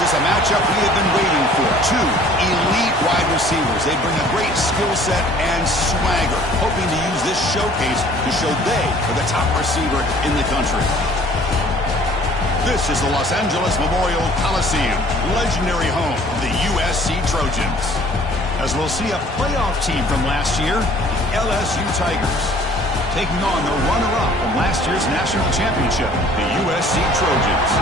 This is a matchup we have been waiting for. Two elite wide receivers. They bring a great skill set and swagger, hoping to use this showcase to show they are the top receiver in the country. This is the Los Angeles Memorial Coliseum, legendary home of the USC Trojans. As we'll see a playoff team from last year, the LSU Tigers, taking on the runner-up from last year's national championship, the USC Trojans.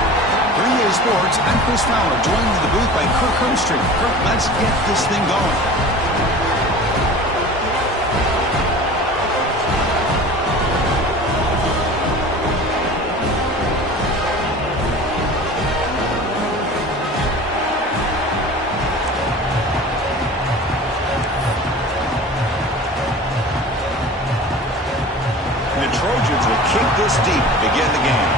3A Sports, I'm Chris Fowler, joined in the booth by Kirk Hermstreet. Kirk, let's get this thing going. Trojans will kick this deep to begin the game.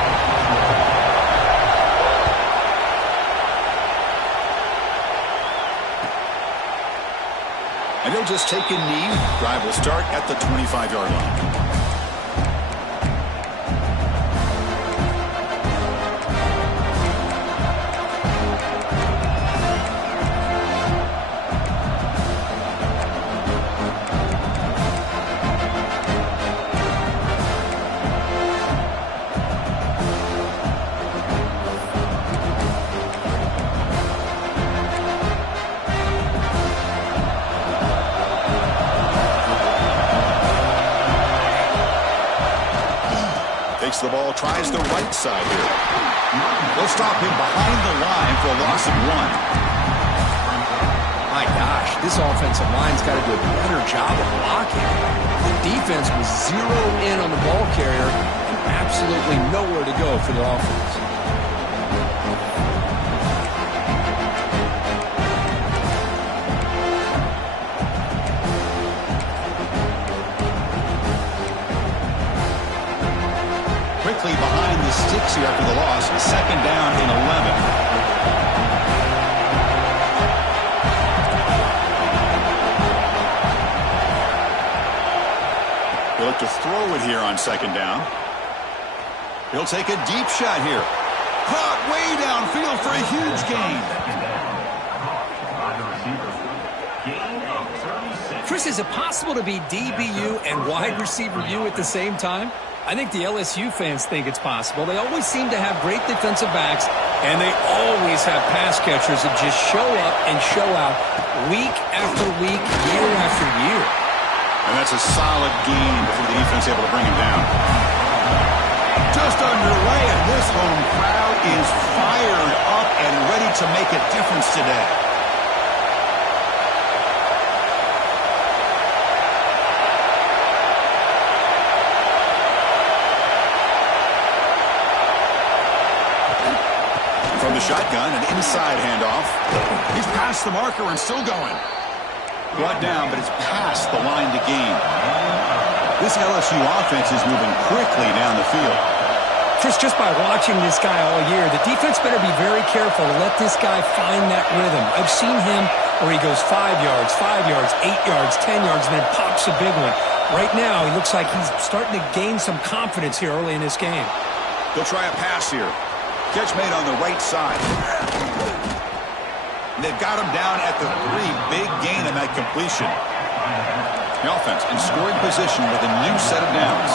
And he'll just take a knee. Drive will start at the 25-yard line. The ball, tries the right side here. They'll stop him behind the line for a loss of 1. My gosh, this offensive line's got to do a better job of blocking. The defense was zeroed in on the ball carrier and absolutely nowhere to go for the offense. Quickly behind the sticks here after the loss. 2nd down and 11. He'll look to throw it here on 2nd down. He'll take a deep shot here. Caught way downfield for a huge gain. Chris, is it possible to be DBU and wide receiver U at the same time? I think the LSU fans think it's possible. They always seem to have great defensive backs, and they always have pass catchers that just show up and show out week after week, year after year. And that's a solid gain before the defense able to bring him down. Just underway, and this home crowd is fired up and ready to make a difference today. From the shotgun, an inside handoff. He's past the marker and still going. Brought down, but it's past the line to gain. This LSU offense is moving quickly down the field. Chris, just by watching this guy all year, the defense better be very careful to let this guy find that rhythm. I've seen him where he goes 5 yards, 8 yards, 10 yards, and then pops a big one. Right now, he looks like he's starting to gain some confidence here early in this game. They'll try a pass here. Catch made on the right side. They've got him down at the 3. Big gain on that completion. The offense in scoring position with a new set of downs.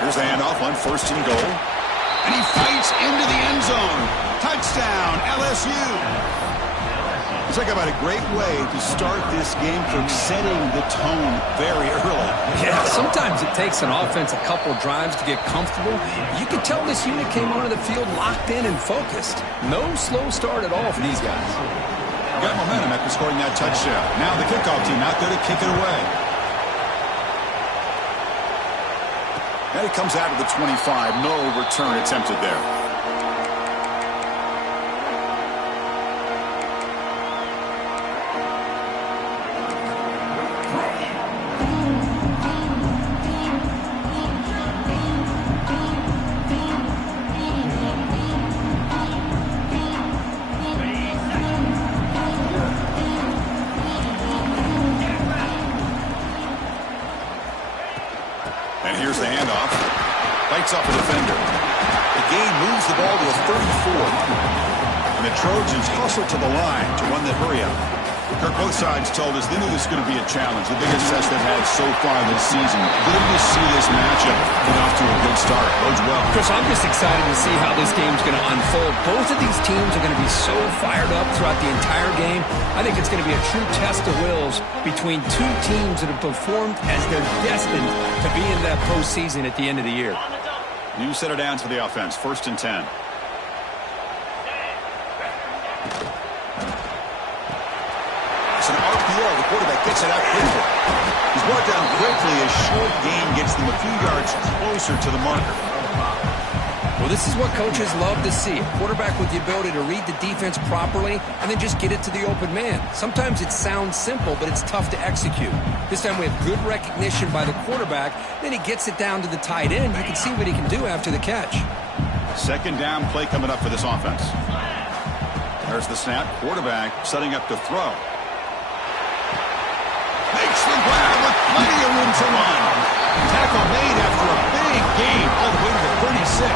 Here's the handoff on 1st and goal. And he fights into the end zone. Touchdown, LSU. Talk about a great way to start this game from setting the tone very early. Yeah, sometimes it takes an offense a couple drives to get comfortable. You can tell this unit came onto the field locked in and focused. No slow start at all for these guys. Got momentum after scoring that touchdown. Now the kickoff team out there to kick it away. And it comes out of the 25. No return attempted there. And here's the handoff. Fights off a defender. The gain moves the ball to a 34. And the Trojans hustle to the line to run the hurry up. Kirk, both sides told us they knew this was going to be a challenge, the biggest test they've had so far this season. Good to see this matchup get off to a good start. Bodes well. Chris, I'm just excited to see how this game's going to unfold. Both of these teams are going to be so fired up throughout the entire game. I think it's going to be a true test of wills between two teams that have performed as they're destined to be in that postseason at the end of the year. New center down to the offense. 1st and 10. It's an RPO. The quarterback gets it out quickly. He's brought down quickly. A short gain gets them a few yards closer to the marker. Well, this is what coaches love to see. A quarterback with the ability to read the defense properly and then just get it to the open man. Sometimes it sounds simple, but it's tough to execute. This time we have good recognition by the quarterback. Then he gets it down to the tight end. You can see what he can do after the catch. 2nd down play coming up for this offense. There's the snap. Quarterback setting up to throw. Makes the grab with plenty of room to run. Tackle made after a big gain all the way to the 36.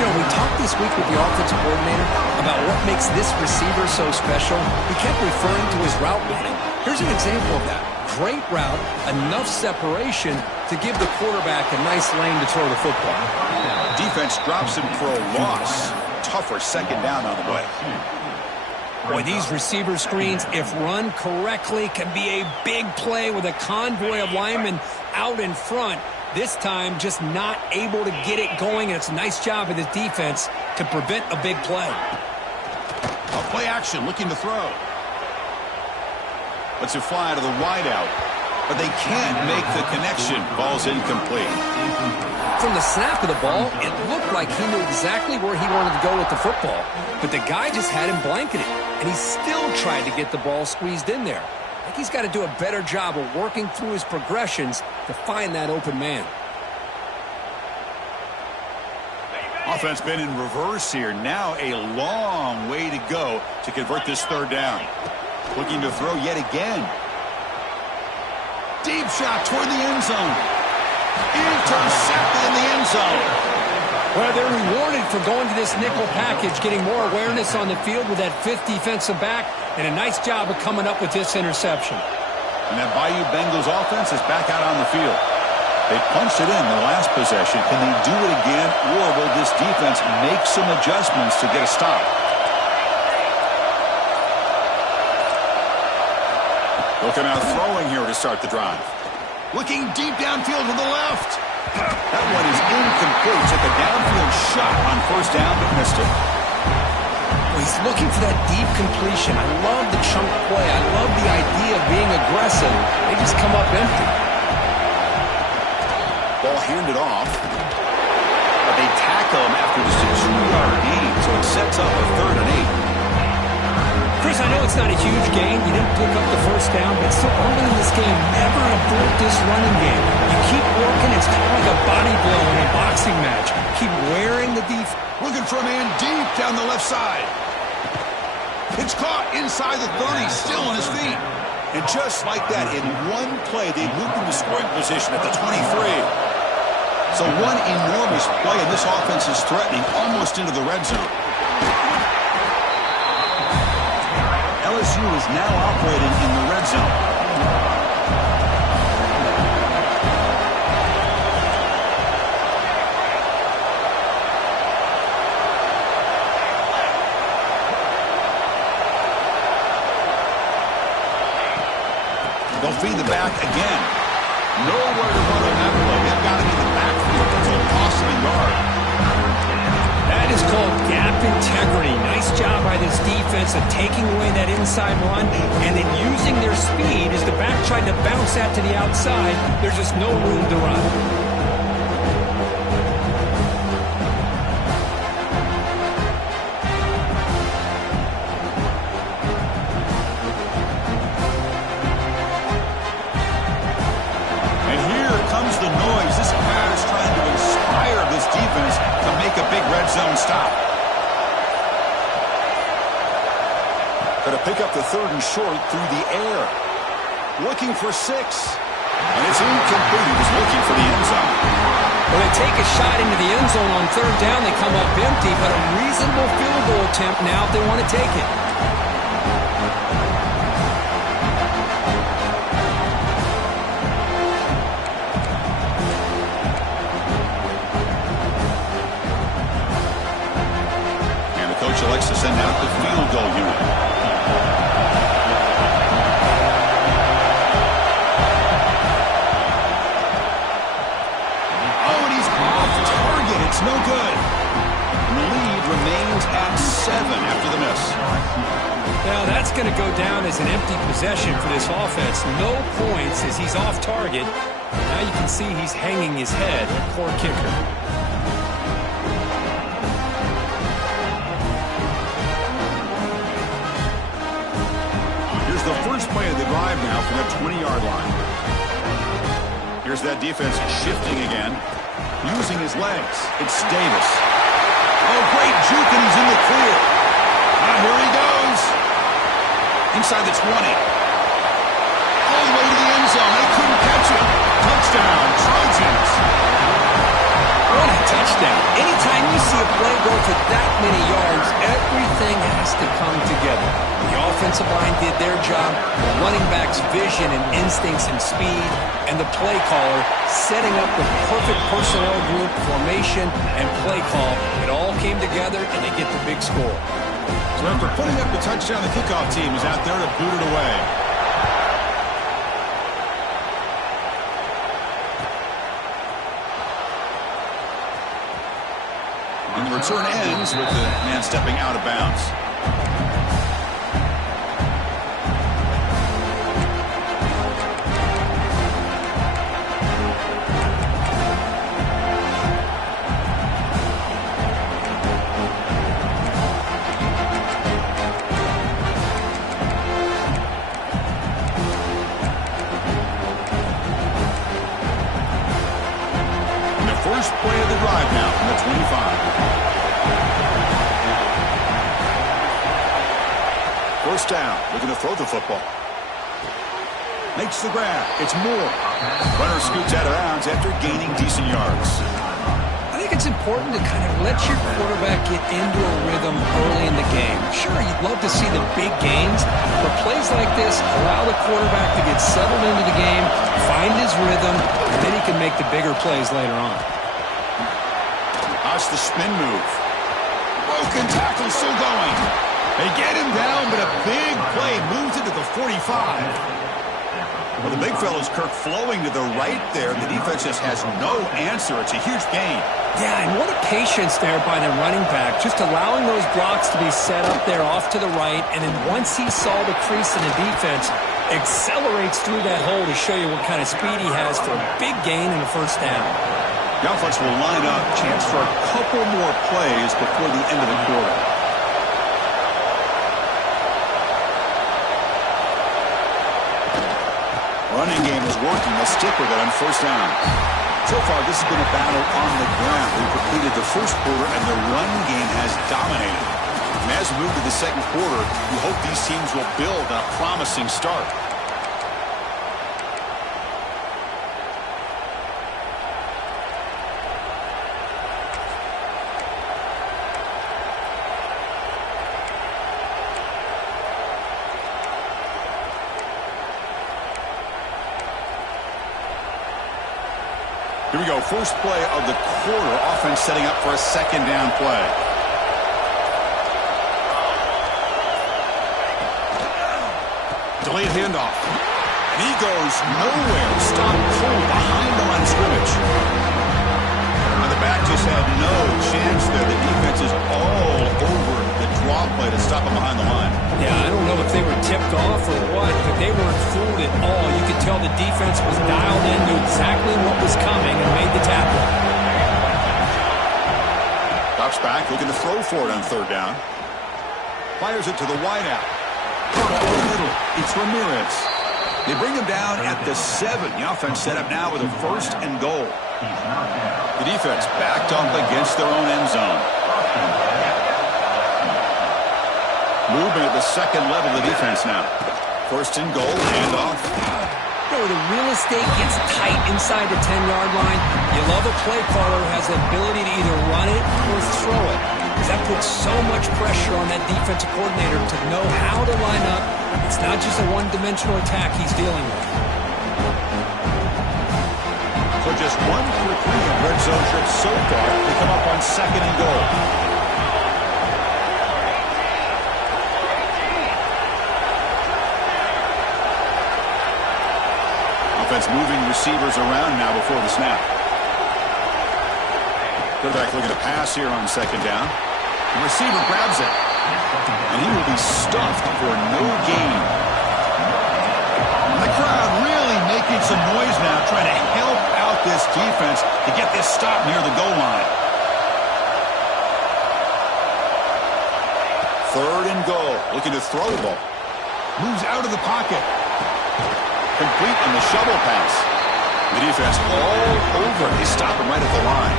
You know, we talked this week with the offensive coordinator about what makes this receiver so special. He kept referring to his route running. Here's an example of that. Great route, enough separation to give the quarterback a nice lane to throw the football. Defense drops him for a loss. Tougher 2nd down on the way. Boy, these receiver screens, if run correctly, can be a big play with a convoy of linemen out in front. This time, just not able to get it going, and it's a nice job of his defense to prevent a big play. A play action, looking to throw. Lets it fly to the wideout, but they can't make the connection. Ball's incomplete. From the snap of the ball, it looked like he knew exactly where he wanted to go with the football, but the guy just had him blanketed, and he still tried to get the ball squeezed in there. I think he's got to do a better job of working through his progressions to find that open man. Offense been in reverse here. Now a long way to go to convert this 3rd down. Looking to throw yet again. Deep shot toward the end zone. Intercepted in the end zone. Well, they're rewarded for going to this nickel package, getting more awareness on the field with that 5th defensive back, and a nice job of coming up with this interception. And that Bayou Bengals offense is back out on the field. They punched it in the last possession. Can they do it again, or will this defense make some adjustments to get a stop? Looking out throwing here to start the drive. Looking deep downfield to the left. That one is incomplete. Took a downfield shot on 1st down, but missed it. He's looking for that deep completion. I love the chunk play. I love the idea of being aggressive. They just come up empty. Ball handed off. But they tackle him after just a 2-yard gain, so it sets up a 3rd and 8. Chris, I know it's not a huge gain. You didn't pick up the 1st down, but so early in this game, never abort this running game. You keep working. It's kind of like a body blow in a boxing match. Keep wearing the defense. Looking for a man deep down the left side. It's caught inside the 30, still on his feet. And just like that, in one play, they moved into scoring position at the 23. So one enormous play, and this offense is threatening almost into the red zone. LSU is now operating in the red zone. They'll feed the back again. Nowhere to run on that play. They've got him in the backfield until a possible yard. That is called gap integrity. Nice job by this defense of taking away that inside run and then using their speed as the back tried to bounce that to the outside. There's just no room to run. Zone stop. Going to pick up the 3rd and short through the air. Looking for 6. And it's incomplete. He was looking for the end zone. Well, they They take a shot into the end zone on third down. They come up empty, but a reasonable field goal attempt now if they want to take it. And the coach elects to send out the field goal unit. It's no good. And the lead remains at 7 after the miss. Now that's going to go down as an empty possession for this offense. No points as he's off target. Now you can see he's hanging his head. Poor kicker. Here's the first play of the drive now from the 20-yard line. Here's that defense shifting again. Using his legs. It's Davis. Oh, great juke, and he's in the clear. Here he goes. Inside the 20. All the way to the end zone. They couldn't catch him. Touchdown, Trojans. What a touchdown. Anytime you see a play go for that many yards, everything has to come together. The offensive line did their job, the running back's vision and instincts and speed, and the play caller setting up the perfect personnel group, formation, and play call. It all came together, and they get the big score. So after putting up the touchdown, the kickoff team is out there to boot it away. And the return ends with the man stepping out of bounds. First play of the drive now from the 25. First down, looking to throw the football. Makes the grab. It's Moore. Runner scoots out of bounds after gaining decent yards. I think it's important to kind of let your quarterback get into a rhythm early in the game. Sure, you'd love to see the big gains, but plays like this allow the quarterback to get settled into the game, find his rhythm, and then he can make the bigger plays later on. How's the spin move? Broken tackle, still going. They get him down, but a big play moves it to the 45. Well, the big fellow's Kirk flowing to the right there. The defense just has no answer. It's a huge gain. Yeah, and what a patience there by the running back, just allowing those blocks to be set up there off to the right, and then once he saw the crease in the defense, accelerates through that hole to show you what kind of speed he has for a big gain and a first down. The offense will line up, chance for a couple more plays before the end of the quarter. Running game is working. They'll stick with it on first down. So far, this has been a battle on the ground. We've completed the first quarter, and the run game has dominated. And as we move to the second quarter, we hope these teams will build on a promising start. Here we go, first play of the quarter. Offense setting up for a second down play. Delayed handoff. And he goes nowhere. Stop cold behind the line of scrimmage. And the back just had no chance there. The defense is all over the draw play to stop him behind the line. Yeah, I don't know if they were tipped off or what, but they weren't fooled at all. You could tell the defense was dialed in, knew exactly what was coming, and made the tackle. Drops back, looking to throw for it on third down. Fires it to the wideout. It's Ramirez. They bring him down at the 7. The offense set up now with a first and goal. The defense backed up against their own end zone. Movement at the second level of the defense now. First and goal, handoff. You know, the real estate gets tight inside the 10-yard line. You love a play caller who has the ability to either run it or throw it, because that puts so much pressure on that defensive coordinator to know how to line up. It's not just a one-dimensional attack he's dealing with. So just 1 for 3 in red zone trips so far to come up on 2nd and goal. Offense moving receivers around now before the snap. Quarterback looking to pass here on 2nd down. The receiver grabs it, and he will be stuffed for no gain. The crowd really making some noise now, trying to help out this defense to get this stop near the goal line. 3rd and goal, looking to throw the ball. Moves out of the pocket. Complete in the shovel pass. The defense all over. They stop him right at the line.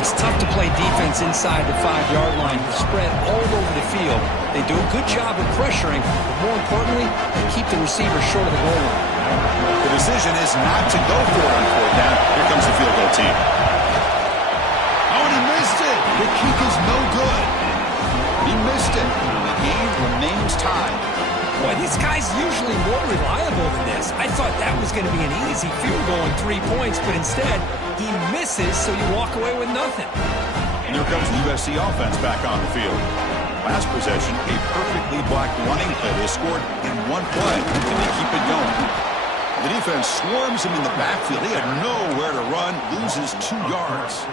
It's tough to play defense inside the 5-yard line. You're spread all over the field. They do a good job of pressuring, but more importantly, they keep the receiver short of the goal line. The decision is not to go for it on 4th down. Here comes the field goal team. Oh, and he missed it. The kick is no good. He missed it. The game remains tied. Boy, this guy's usually more reliable than this. I thought that was going to be an easy field goal and 3 points, but instead, he misses, so you walk away with nothing. And here comes the USC offense back on the field. Last possession, a perfectly blocked running play. They scored in 1 play, and they keep it going. The defense swarms him in the backfield. He had nowhere to run, loses 2 yards.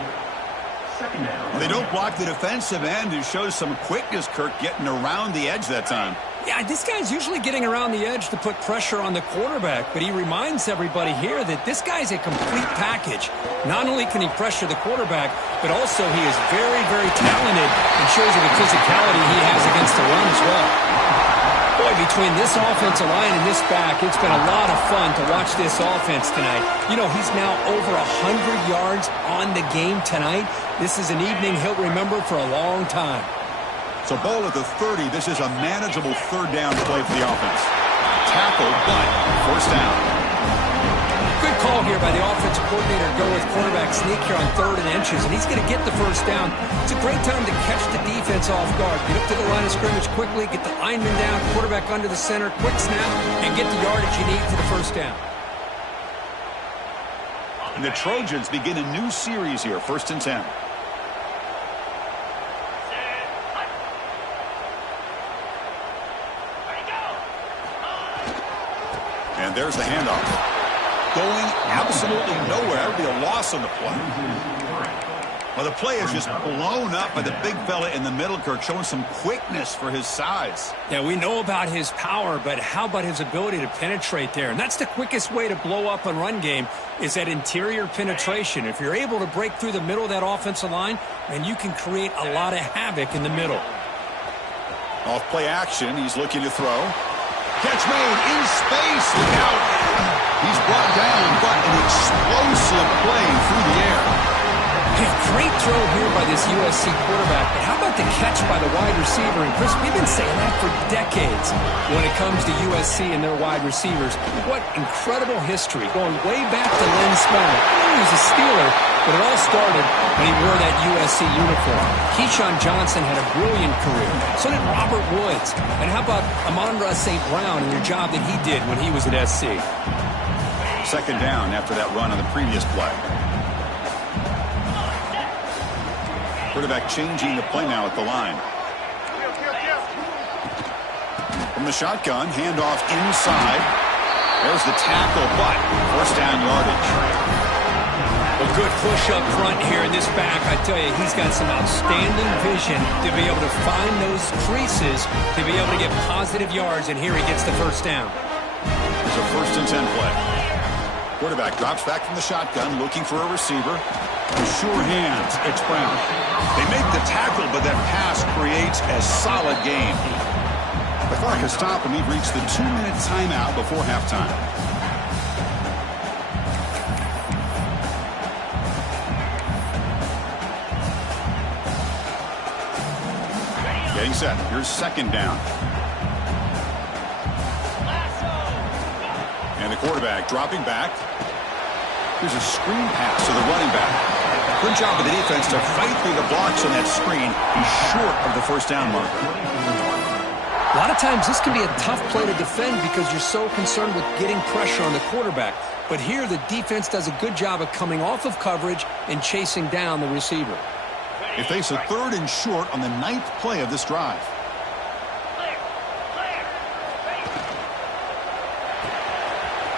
They don't block the defensive end, who shows some quickness, Kirk, getting around the edge that time. Yeah, this guy's usually getting around the edge to put pressure on the quarterback, but he reminds everybody here that this guy's a complete package. Not only can he pressure the quarterback, but also he is very, very talented and shows you the physicality he has against the run as well. Boy, between this offensive line and this back, it's been a lot of fun to watch this offense tonight. You know, he's now over 100 yards on the game tonight. This is an evening he'll remember for a long time. So ball at the 30. This is a manageable 3rd down play for the offense. Tackle, but 1st down. Good call here by the offensive coordinator to go with quarterback sneak here on 3rd and inches, and he's going to get the 1st down. It's a great time to catch the defense off guard. Get up to the line of scrimmage quickly, get the lineman down, quarterback under the center, quick snap, and get the yardage you need for the 1st down. And the Trojans begin a new series here, 1st and 10. And there's the handoff. Going absolutely nowhere. That would be a loss on the play. Well, the play is just blown up by the big fella in the middle, Kirk, showing some quickness for his size. Yeah, we know about his power, but how about his ability to penetrate there? And that's the quickest way to blow up a run game, is that interior penetration. If you're able to break through the middle of that offensive line, then you can create a lot of havoc in the middle. Off play action. He's looking to throw. Catch made in space. Look out. He's brought down, but an explosive play through the air. Hey, great throw here by this USC quarterback, but how about the catch by the wide receiver? And Chris, we've been saying that for decades when it comes to USC and their wide receivers. What incredible history, going way back to Lynn Smelling. He was a Steeler, but it all started when he wore that USC uniform. Keyshawn Johnson had a brilliant career. So did Robert Woods. And how about Amon-Ra St. Brown and the job that he did when he was at SC? 2nd down after that run on the previous play. Quarterback changing the play now at the line. From the shotgun, handoff inside. There's the tackle, but 1st down yardage. A good push up front here in this back. I tell you, he's got some outstanding vision to be able to find those creases, to be able to get positive yards, and here he gets the 1st down. It's a 1st and 10 play. Quarterback drops back from the shotgun, looking for a receiver. Sure hands, it's Brown. They make the tackle, but that pass creates a solid game. The clock has stopped, and we've reached the 2-minute timeout before halftime. Getting set. Here's 2nd down. quarterback dropping back. Here's a screen pass to the running back. Good job of the defense to fight through the blocks on that screen. He's short of the first down marker. A lot of times this can be a tough play to defend because you're so concerned with getting pressure on the quarterback. But here the defense does a good job of coming off of coverage and chasing down the receiver. They face a 3rd and short on the 9th play of this drive.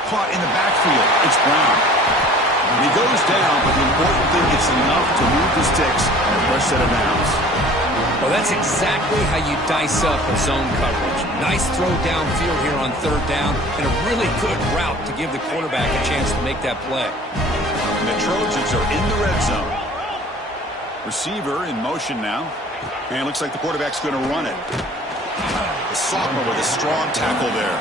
Caught in the backfield. It's Brown. And he goes down, but the important thing is enough to move the sticks and a fresh set of downs. Well, that's exactly how you dice up a zone coverage. Nice throw downfield here on 3rd down, and a really good route to give the quarterback a chance to make that play. And the Trojans are in the red zone. Receiver in motion now. And it looks like the quarterback's going to run it. The sophomore with a strong tackle there.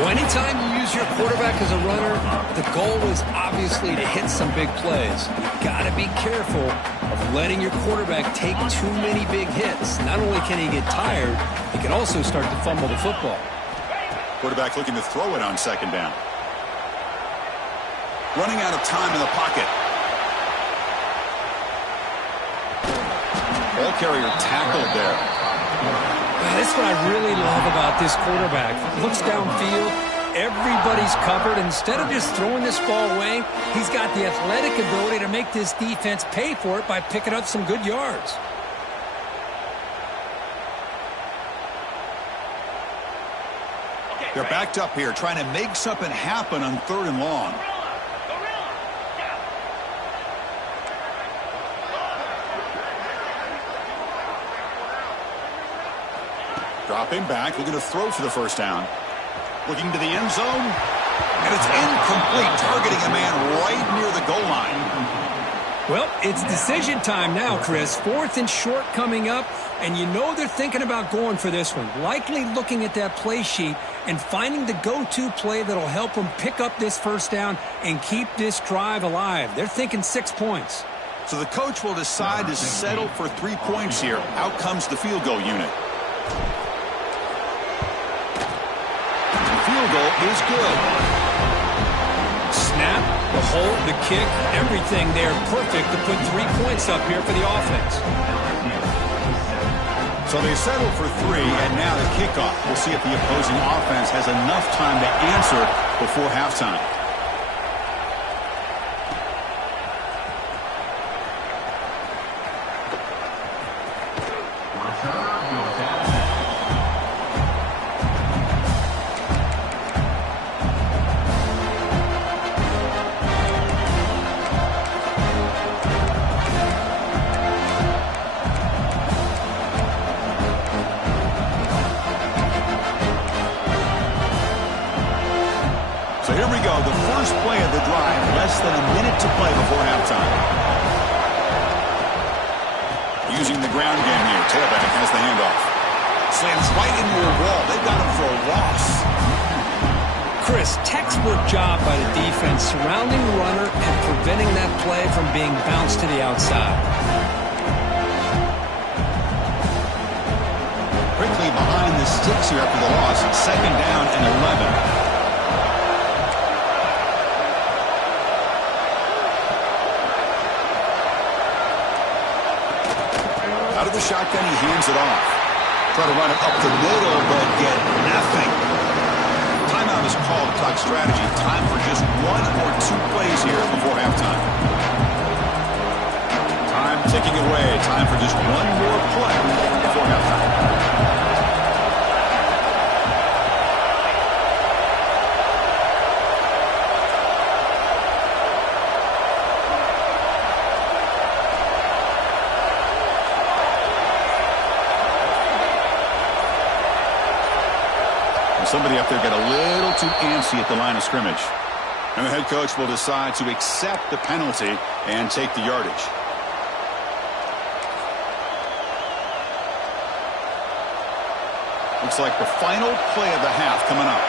Well, anytime you use your quarterback as a runner, the goal is obviously to hit some big plays. You've got to be careful of letting your quarterback take too many big hits. Not only can he get tired, he can also start to fumble the football. Quarterback looking to throw it on 2nd down. Running out of time in the pocket. Ball carrier tackled there. That's what I really love about this quarterback. Looks downfield, everybody's covered. Instead of just throwing this ball away, he's got the athletic ability to make this defense pay for it by picking up some good yards. They're backed up here, trying to make something happen on 3rd and long. Dropping back, looking to throw for the first down. Looking to the end zone. And it's incomplete, targeting a man right near the goal line. Well, it's decision time now, Chris. 4th and short coming up, and you know they're thinking about going for this one. Likely looking at that play sheet and finding the go-to play that'll help them pick up this first down and keep this drive alive. They're thinking 6 points. So the coach will decide to settle for 3 points here. Out comes the field goal unit. Field goal is good. Snap, the hold, the kick, everything there perfect to put 3 points up here for the offense. So they settle for 3, and now the kickoff. We'll see if the opposing offense has enough time to answer before halftime. Using the ground game here. Tailback has the handoff. Slams right into a wall. They've got him for a loss. Chris, textbook job by the defense surrounding the runner and preventing that play from being bounced to the outside. Quickly behind the sticks here after the loss. 2nd down and 11. Out of the shotgun, he hands it off. Try to run it up the middle, but get nothing. Timeout is called to talk strategy. Time for just 1 or 2 plays here before halftime. Time ticking away. Time for just 1 more play before halftime. Somebody up there got a little too antsy at the line of scrimmage. And the head coach will decide to accept the penalty and take the yardage. Looks like the final play of the half coming up.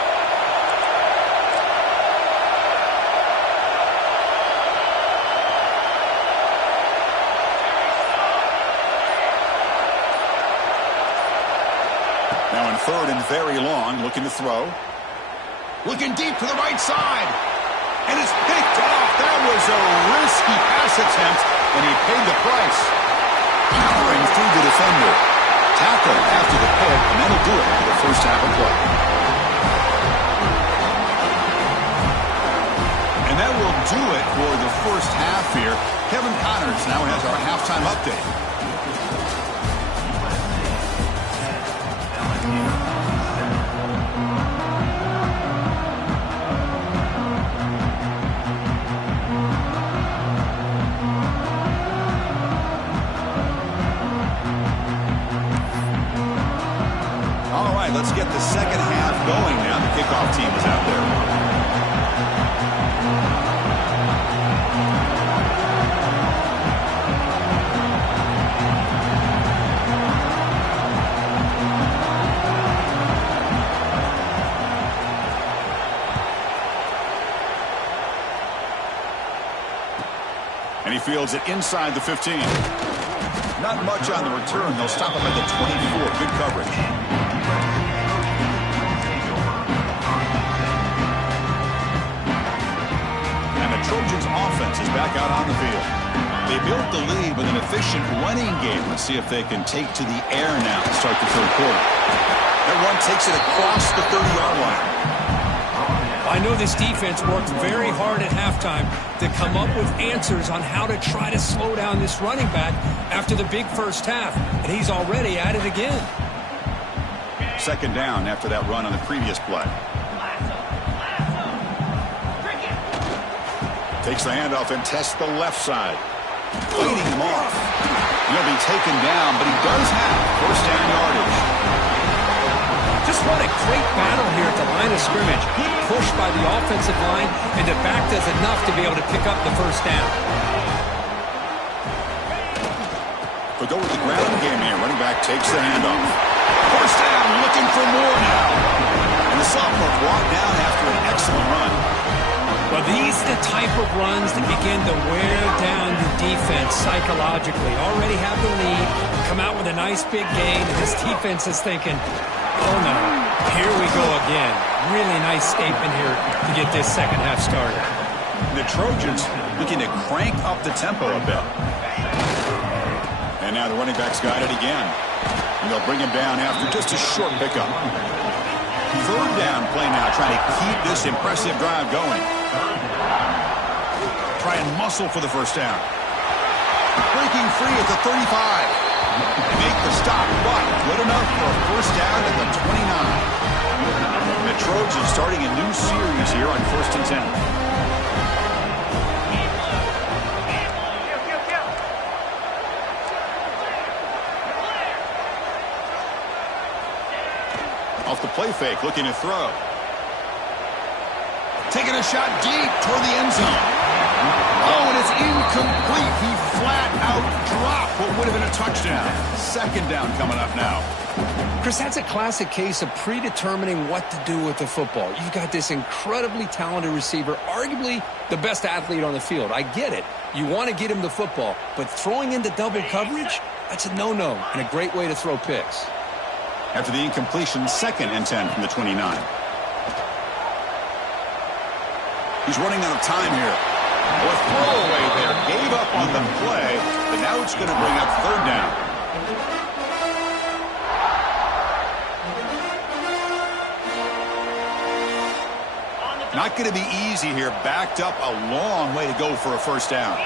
Now in 3rd and very long, looking to throw. Looking deep to the right side. And it's picked off. That was a risky pass attempt, and he paid the price. Powering through the defender. Tackle after the pick, and that'll do it for the first half of play. And that will do it for the first half here. Kevin Connors now has our halftime update. All right, let's get the second half going now. The kickoff team is out there. And he fields it inside the 15. Not much on the return. They'll stop him at the 24. Good coverage. And the Trojans' offense is back out on the field. They built the lead with an efficient running game. Let's see if they can take to the air now to start the third quarter. That run takes it across the 30-yard line. I know this defense worked very hard at halftime to come up with answers on how to try to slow down this running back after the big first half, and he's already at it again. Second down after that run on the previous play. Takes the handoff and tests the left side. Leading him off. He'll be taken down, but he does have first down yardage. Just what a great battle here at the line of scrimmage. Good push by the offensive line, and the back does enough to be able to pick up the first down. But go with the ground game here. Running back takes the handoff. First down, looking for more now. And the sophomore brought down after an excellent run. Well, these are the type of runs that begin to wear down the defense psychologically. Already have the lead, come out with a nice big gain, and this defense is thinking, oh no, here we go again. Really nice statement here to get this second half started. The Trojans looking to crank up the tempo a bit. And now the running back's got it again. And they'll bring him down after just a short pickup. Third down play now, trying to keep this impressive drive going. Try and muscle for the first down. Breaking free at the 35. Make the stop, but good enough for a first down at the 29. The Trojans starting a new series here on 1st and 10. Off the play fake, looking to throw. Taking a shot deep toward the end zone. Oh, and it's incomplete. He flat out dropped what would have been a touchdown. Second down coming up now. Chris, that's a classic case of predetermining what to do with the football. You've got this incredibly talented receiver, arguably the best athlete on the field. I get it. You want to get him the football, but throwing into double coverage, that's a no-no and a great way to throw picks. After the incompletion, 2nd and 10 from the 29. He's running out of time here. Well, a throwaway there. Gave up on the play, but now it's going to bring up third down. Not going to be easy here. Backed up a long way to go for a first down.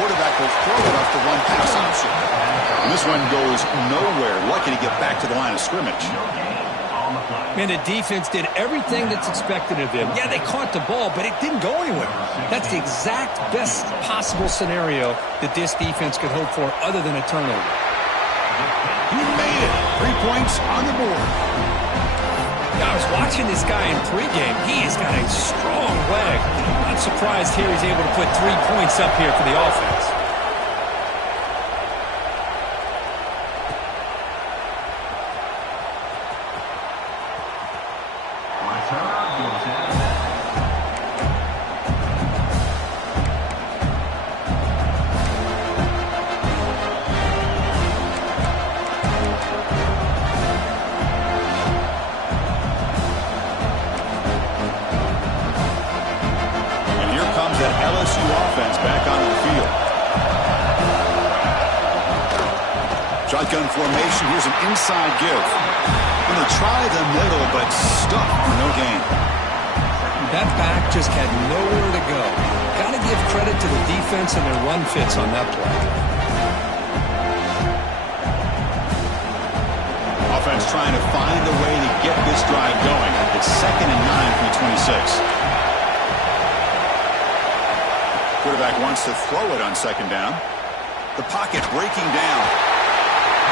Quarterback will throw it off the run pass option. And this one goes nowhere. Lucky to get back to the line of scrimmage. Man, the defense did everything that's expected of them. Yeah, they caught the ball, but it didn't go anywhere. That's the exact best possible scenario that this defense could hope for other than a turnover. He made it. 3 points on the board. Yeah, I was watching this guy in pregame. He has got a strong leg. Not surprised here he's able to put 3 points up here for the offense. that LSU offense back onto the field. Shotgun formation. Here's an inside give. Going to try the middle, but stuck for no gain. That back just had nowhere to go. Got to give credit to the defense and their run fits on that play. Offense trying to find a way to get this drive going. It's 2nd and 9 from the 26. Quarterback wants to throw it on 2nd down. The pocket breaking down.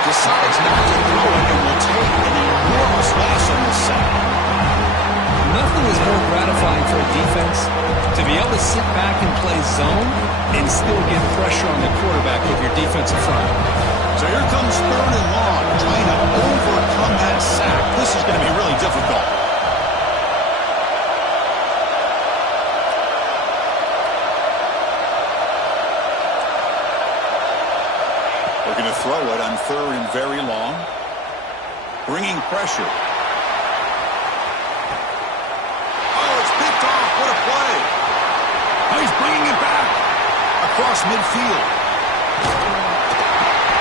Decides not to throw it and will take an enormous loss on this sack. Nothing is more gratifying for a defense to be able to sit back and play zone and still get pressure on the quarterback with your defensive front. So here comes 3rd and long, trying to overcome that sack. This is going to be really difficult. Looking to throw it on 3rd and very long. Bringing pressure. Oh, it's picked off. What a play. Oh, he's bringing it back across midfield.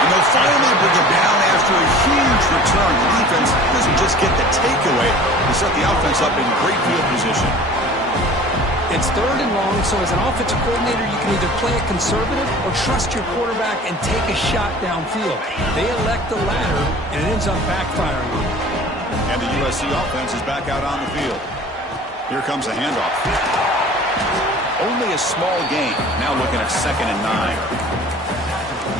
And they'll finally bring it down after a huge return. The defense doesn't just get the takeaway. They set the offense up in great field position. It's 3rd and long, so as an offensive coordinator, you can either play it conservative or trust your quarterback and take a shot downfield. They elect the latter, and it ends up backfiring on them. And the USC offense is back out on the field. Here comes a handoff. Only a small gain. Now looking at 2nd and 9.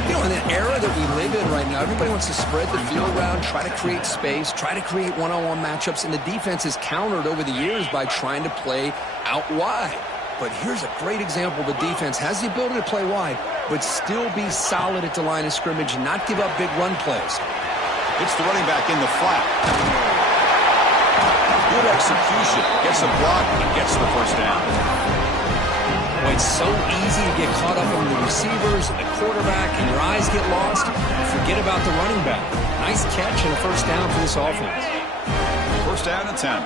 You know, in an era that we live in right now, everybody wants to spread the field around, try to create space, try to create one-on-one matchups, and the defense has countered over the years by trying to play out wide. But here's a great example. The defense has the ability to play wide, but still be solid at the line of scrimmage, not give up big run plays. It's the running back in the flat. Good execution. Gets a block and gets the first down. Well, it's so easy to get caught up in the receivers and the quarterback, and your eyes get lost. Forget about the running back. Nice catch and a first down for this offense. First down and 10.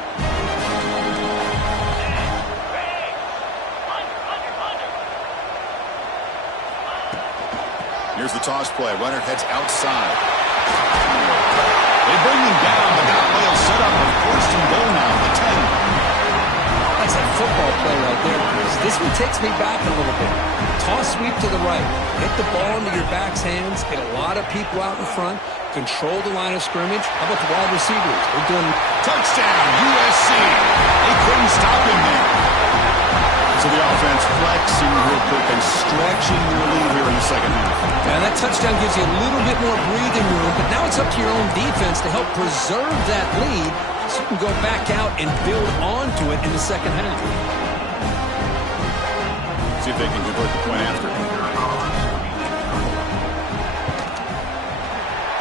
Here's the toss play. Runner heads outside. They bring him down, but that play will set up a 1st and goal now, the 10. That's a football play right there, Chris. This one takes me back a little bit. Toss sweep to the right. Get the ball into your back's hands. Get a lot of people out in front. Control the line of scrimmage. How about the wide receivers? They're doing touchdown, USC. They couldn't stop him there. So the offense flexing real quick and stretching their lead here in the 2nd half. And that touchdown gives you a little bit more breathing room, but now it's up to your own defense to help preserve that lead so you can go back out and build onto it in the 2nd half. See if they can convert the point after.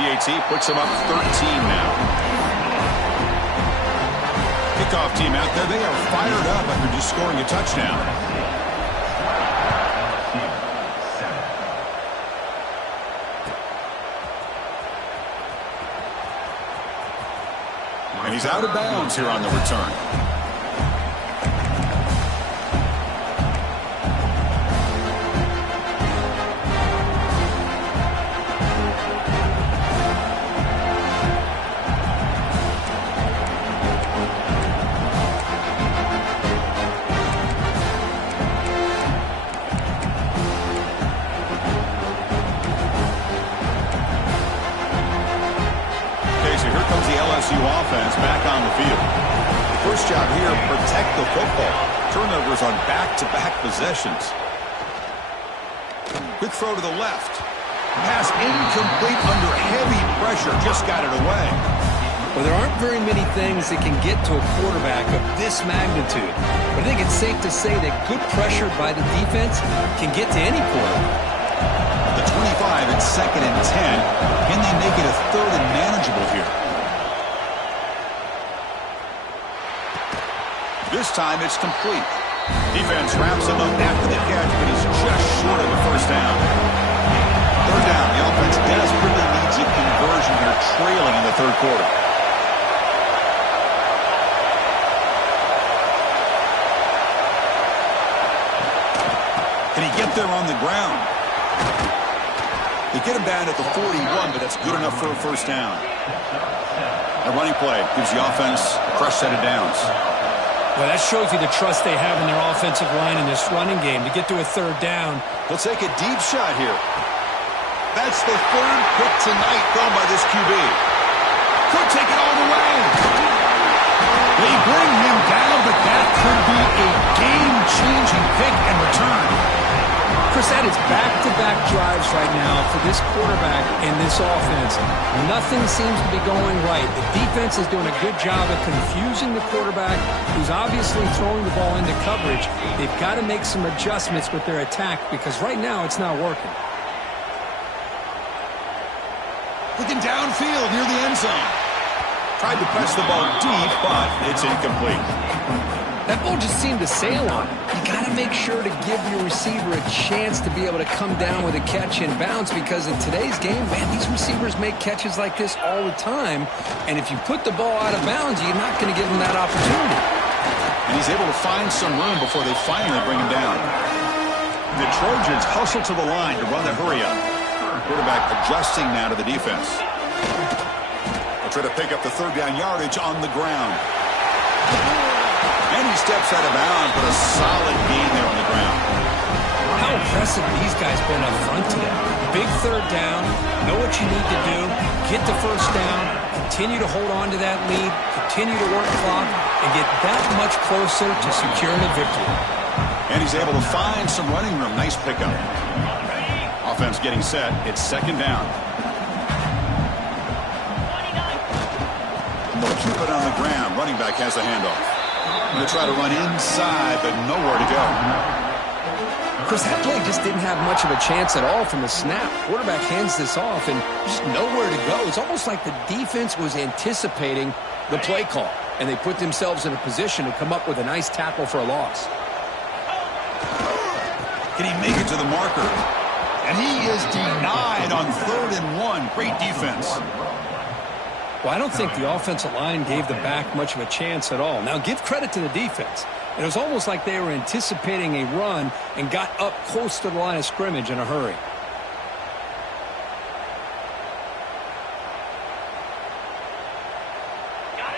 PAT puts them up 13 now. Kickoff team out there. They are fired up after just scoring a touchdown. And he's out of bounds here on the return. LSU offense back on the field. The first job here, protect the football. Turnovers on back-to-back possessions. Quick throw to the left. Pass incomplete under heavy pressure. Just got it away. Well, there aren't very many things that can get to a quarterback of this magnitude. But I think it's safe to say that good pressure by the defense can get to any quarterback. The 25 at 2nd and 10. Can they make it a 3rd and manageable here? This time it's complete. Defense wraps him up after the catch, but he's just short of the first down. 3rd down. The offense desperately needs a conversion here, trailing in the 3rd quarter. Can he get there on the ground? They get him down at the 41, but that's good enough for a first down. A running play gives the offense a fresh set of downs. Well, that shows you the trust they have in their offensive line in this running game to get to a third down. They'll take a deep shot here. That's the third pick tonight thrown by this QB. Could take it all the way. They bring him down, but that could be a game-changing pick and return. Chris, that is back-to-back drives right now for this quarterback and this offense. Nothing seems to be going right. The defense is doing a good job of confusing the quarterback, who's obviously throwing the ball into coverage. They've got to make some adjustments with their attack because right now it's not working. Looking downfield near the end zone. Tried to press the ball deep, but it's incomplete. That ball just seemed to sail on him. You got to make sure to give your receiver a chance to be able to come down with a catch and bounce because in today's game, man, these receivers make catches like this all the time. And if you put the ball out of bounds, you're not going to give them that opportunity. And he's able to find some room before they finally bring him down. The Trojans hustle to the line to run the hurry-up. Quarterback adjusting now to the defense. They'll try to pick up the third down yardage on the ground. And he steps out of bounds, but a solid gain there on the ground. How impressive these guys been up front today. Big third down, know what you need to do, get the first down, continue to hold on to that lead, continue to work clock, and get that much closer to securing a victory. And he's able to find some running room. Nice pickup. Offense getting set. It's second down. And they'll keep it on the ground. Running back has the handoff. Going to try to run inside, but nowhere to go. Chris, that play just didn't have much of a chance at all from the snap. Quarterback hands this off and just nowhere to go. It's almost like the defense was anticipating the play call, and they put themselves in a position to come up with a nice tackle for a loss. Can he make it to the marker? And he is denied on 3rd and 1. Great defense. Well, I don't think the offensive line gave the back much of a chance at all. Now, give credit to the defense. It was almost like they were anticipating a run and got up close to the line of scrimmage in a hurry.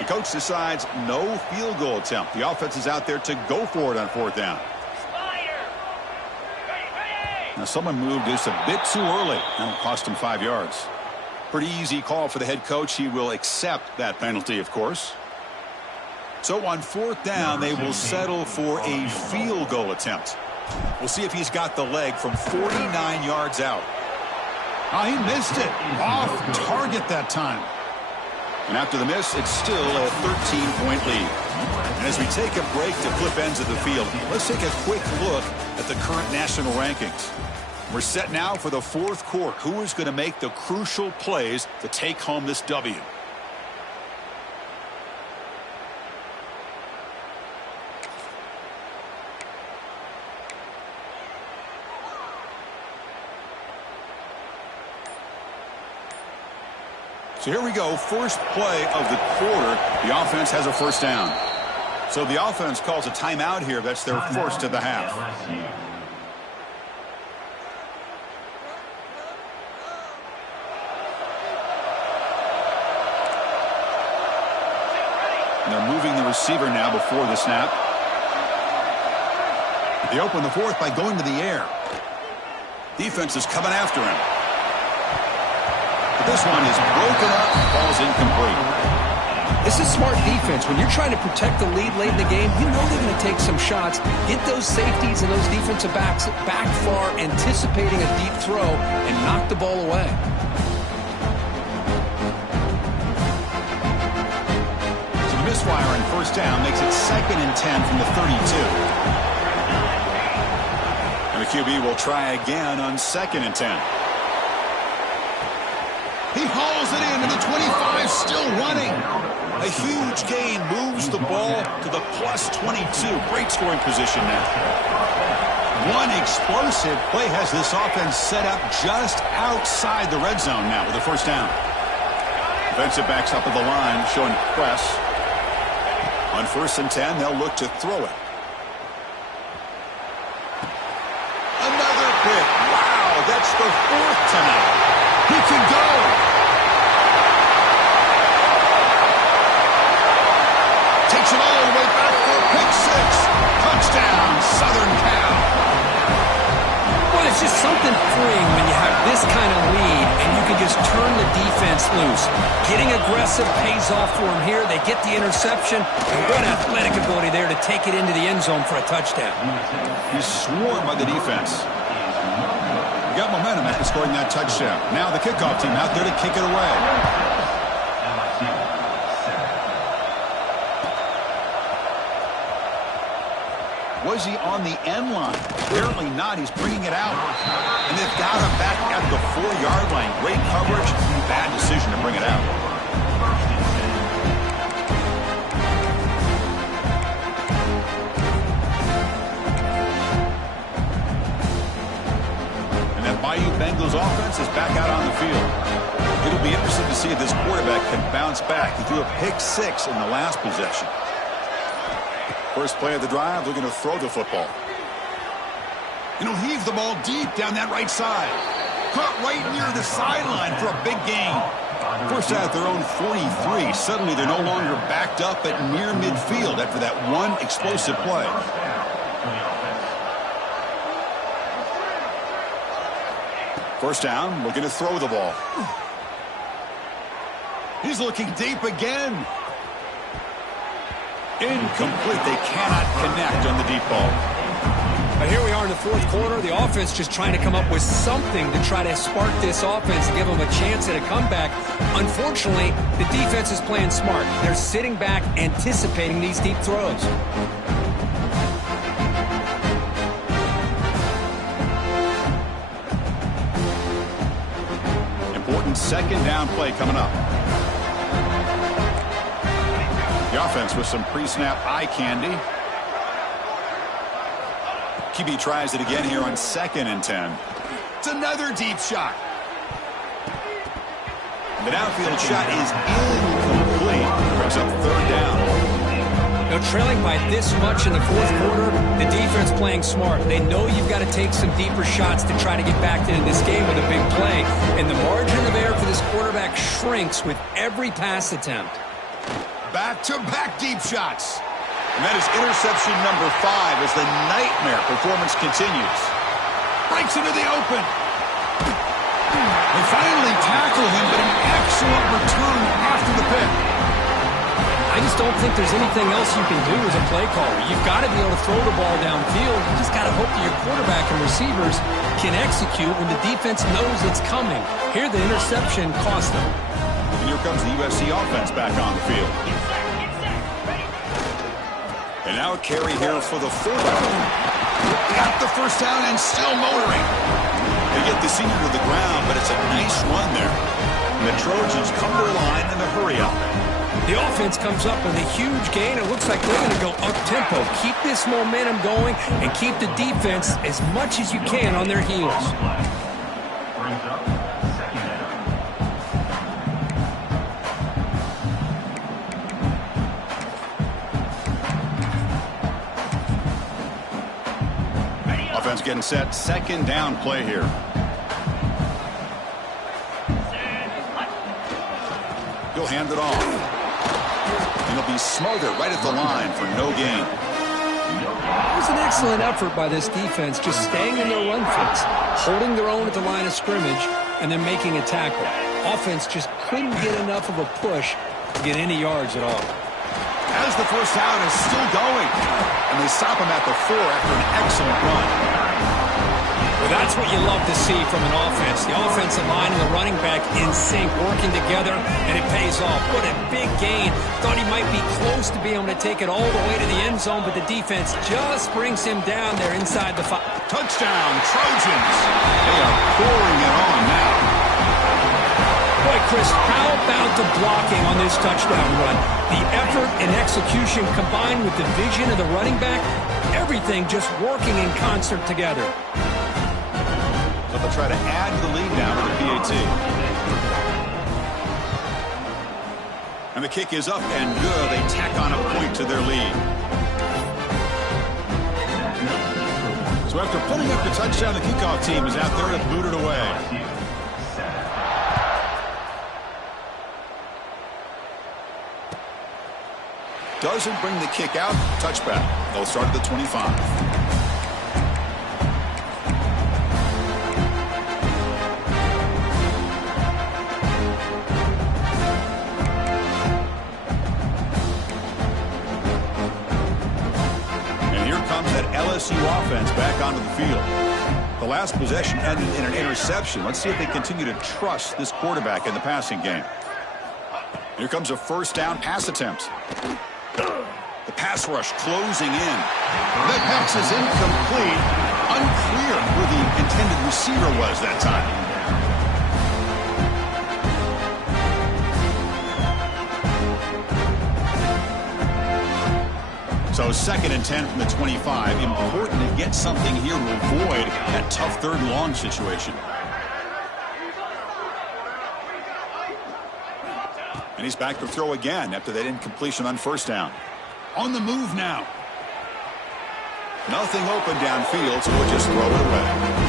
The coach decides no field goal attempt. The offense is out there to go for it on 4th down. Now, someone moved just a bit too early. That'll cost him 5 yards. Pretty easy call for the head coach. He will accept that penalty, of course. So on 4th down, they will settle for a field goal attempt. We'll see if he's got the leg from 49 yards out. Oh, he missed it. Off target that time. And after the miss, it's still a 13-point lead. And as we take a break to flip ends of the field, let's take a quick look at the current national rankings. We're set now for the 4th quarter. Who is going to make the crucial plays to take home this W? So here we go. First play of the quarter. The offense has a first down. So the offense calls a timeout here. That's their first of the half. And they're moving the receiver now before the snap. They open the 4th by going to the air. Defense is coming after him. But this one is broken up, falls incomplete. This is smart defense. When you're trying to protect the lead late in the game, you know they're going to take some shots, get those safeties and those defensive backs back far, anticipating a deep throw, and knock the ball away. Misfire on first down makes it 2nd and 10 from the 32. And the QB will try again on 2nd and 10. He hauls it in, and the 25 still running. A huge gain moves the ball to the plus 22. Great scoring position now. One explosive play has this offense set up just outside the red zone now with a first down. Defensive backs up at the line showing press. On 1st and 10, they'll look to throw it. the fourth tonight. He can go. Takes it all the way back for a pick six. Touchdown, Southern Cal. Well, it's just something freeing when you have this kind of lead and you can just turn the defense loose. Getting aggressive pays off for them here. They get the interception, and what athletic ability there to take it into the end zone for a touchdown. He's swarmed by the defense. Got momentum after scoring that touchdown. Now the kickoff team out there to kick it away. Was he on the end line? Apparently not. He's bringing it out. And they've got him back at the 4-yard line. Great coverage. Bad decision to bring it out. And that Bayou Bengals offense is back out on the field. It'll be interesting to see if this quarterback can bounce back. He threw a pick six in the last possession. First play of the drive, they're going to throw the football. And he'll heave the ball deep down that right side. Caught right near the sideline for a big gain. First at their own 43. Suddenly they're no longer backed up at near midfield after that one explosive play. First down, looking to throw the ball. He's looking deep again. Incomplete. They cannot connect on the deep ball. But here we are in the fourth quarter. The offense just trying to come up with something to try to spark this offense and give them a chance at a comeback. Unfortunately, the defense is playing smart. They're sitting back, anticipating these deep throws. Important second down play coming up. The offense with some pre-snap eye candy. QB tries it again here on 2nd and 10. It's another deep shot. The downfield shot is incomplete. Brings up 3rd down. Now, trailing by this much in the fourth quarter, the defense playing smart. They know you've got to take some deeper shots to try to get back into this game with a big play. And the margin of error for this quarterback shrinks with every pass attempt. Back-to-back deep shots. And that is interception number 5 as the nightmare performance continues. Breaks into the open. They finally tackle him, but an excellent return after the pick. I just don't think there's anything else you can do as a play caller. You've got to be able to throw the ball downfield. You just got to hope that your quarterback and receivers can execute when the defense knows it's coming. Here, the interception cost them. And here comes the USC offense back on the field. And now a carry here for the fullback. Got the first down and still motoring. They get the senior to the ground, but it's a nice run there. And the Trojans come to the line in the hurry up. The offense comes up with a huge gain. It looks like they're going to go up-tempo. Keep this momentum going and keep the defense as much as you can on their heels. Offense getting set. 2nd down play here. He'll hand it off. And he'll be smothered right at the line for no gain. It was an excellent effort by this defense, just staying in their run fits, holding their own at the line of scrimmage, and then making a tackle. Offense just couldn't get enough of a push to get any yards at all. As the first down is still going. And they stop him at the 4 after an excellent run. Well, that's what you love to see from an offense. The offensive line and the running back in sync, working together, and it pays off. What a big gain. Thought he might be close to being able to take it all the way to the end zone, but the defense just brings him down there inside the 5. Touchdown, Trojans. They are pouring it on now. Boy, Chris, how about the blocking on this touchdown run? The effort and execution combined with the vision of the running back, everything just working in concert together. So they'll try to add the lead now to the PAT. And the kick is up and good. They tack on a point to their lead. So So after putting up the touchdown, the kickoff team is out there to boot it away. Doesn't bring the kick out. Touchback. They'll start at the 25. LSU offense back onto the field. The last possession ended in an interception. Let's see if they continue to trust this quarterback in the passing game. Here comes a first down pass attempt. The pass rush closing in. That pass is incomplete. Unclear where the intended receiver was that time. So 2nd and 10 from the 25. Important to get something here to avoid that tough 3rd and long situation. And he's back to throw again after that incompletion on first down. On the move now. Nothing open downfield, so we'll just throw it away.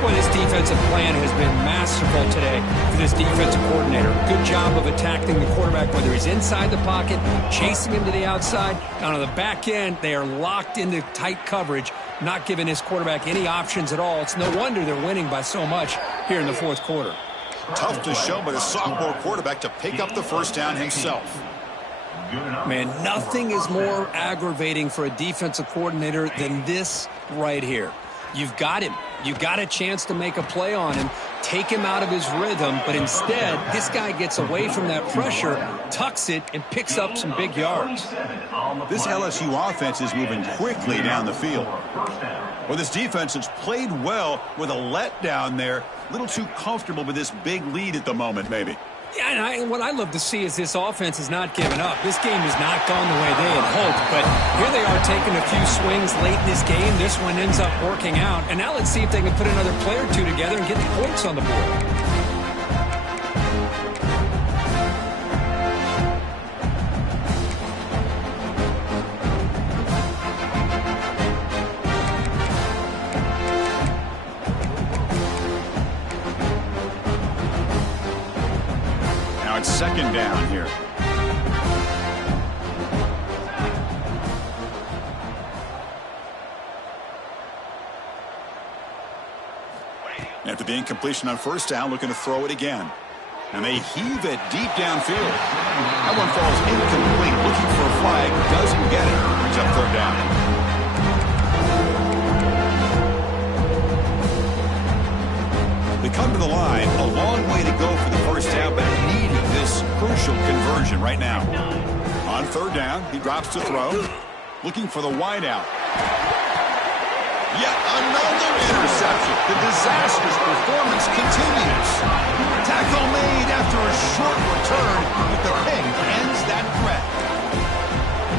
Boy, this defensive plan has been masterful today for this defensive coordinator. Good job of attacking the quarterback, whether he's inside the pocket, chasing him to the outside. Down on the back end, they are locked into tight coverage, not giving his quarterback any options at all. It's no wonder they're winning by so much here in the 4th quarter. Tough to show, but a sophomore quarterback to pick up the first down himself. Man, nothing is more aggravating for a defensive coordinator than this right here. You've got him. You've got a chance to make a play on him, take him out of his rhythm, but instead, this guy gets away from that pressure, tucks it, and picks up some big yards. This LSU offense is moving quickly down the field. Well, this defense has played well with a letdown there. A little too comfortable with this big lead at the moment, maybe. Yeah, and what I love to see is this offense is not giving up. This game has not gone the way they had hoped, but here they are taking a few swings late in this game. This one ends up working out, and now let's see if they can put another play or two together and get the points on the board. Second down here. After the incompletion on first down, looking to throw it again. And they heave it deep downfield. That one falls incomplete. Looking for a flag. Doesn't get it. Brings up 3rd down. They come to the line, a long way to go for the first down, but needing this crucial conversion right now. On 3rd down, he drops to throw, looking for the wideout. Yet another interception. The disastrous performance continues. Tackle made after a short return, but the pick ends that threat.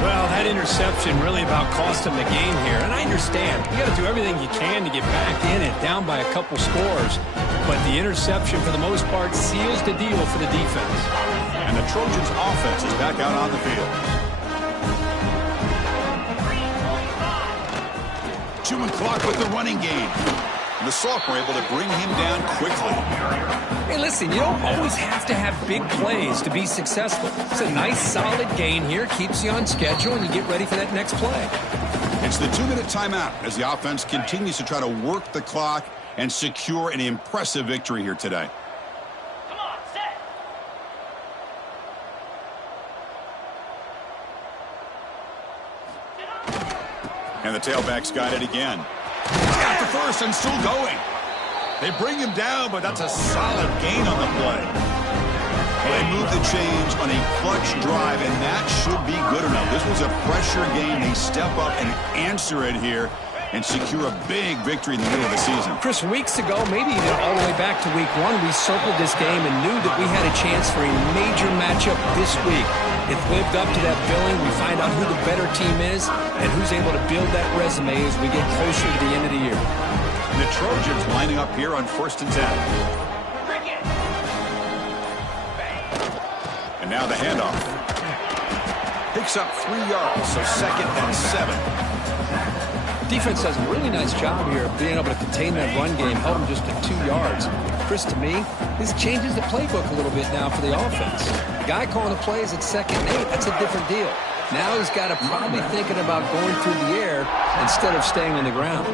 Well, that interception really about cost him the game here. And I understand. You got to do everything you can to get back in it, down by a couple scores. But the interception, for the most part, seals the deal for the defense. And the Trojans' offense is back out on the field. 2 o'clock with the running game. And the sophomore able to bring him down quickly. Hey, listen, you don't always have to have big plays to be successful. It's a nice, solid gain here. Keeps you on schedule, and you get ready for that next play. It's the 2-minute timeout as the offense continues to try to work the clock and secure an impressive victory here today. Come on, set. And the tailback's got it again. He's got the first and still going. They bring him down, but that's a solid gain on the play. Well, they move the chains on a clutch drive, and that should be good enough. This was a pressure game. They step up and answer it here and secure a big victory in the middle of the season. Chris, weeks ago, maybe even all the way back to week 1, we circled this game and knew that we had a chance for a major matchup this week. It lived up to that billing. We find out who the better team is and who's able to build that resume as we get closer to the end of the year. And the Trojans lining up here on 1st and 10. And now the handoff. Picks up 3 yards, so 2nd and 7. Defense does a really nice job here of being able to contain that run game, held them just to 2 yards. Chris, to me, this changes the playbook a little bit now for the offense. The guy calling the plays at 2nd and 8, that's a different deal. Now he's got to probably thinking about going through the air instead of staying on the ground.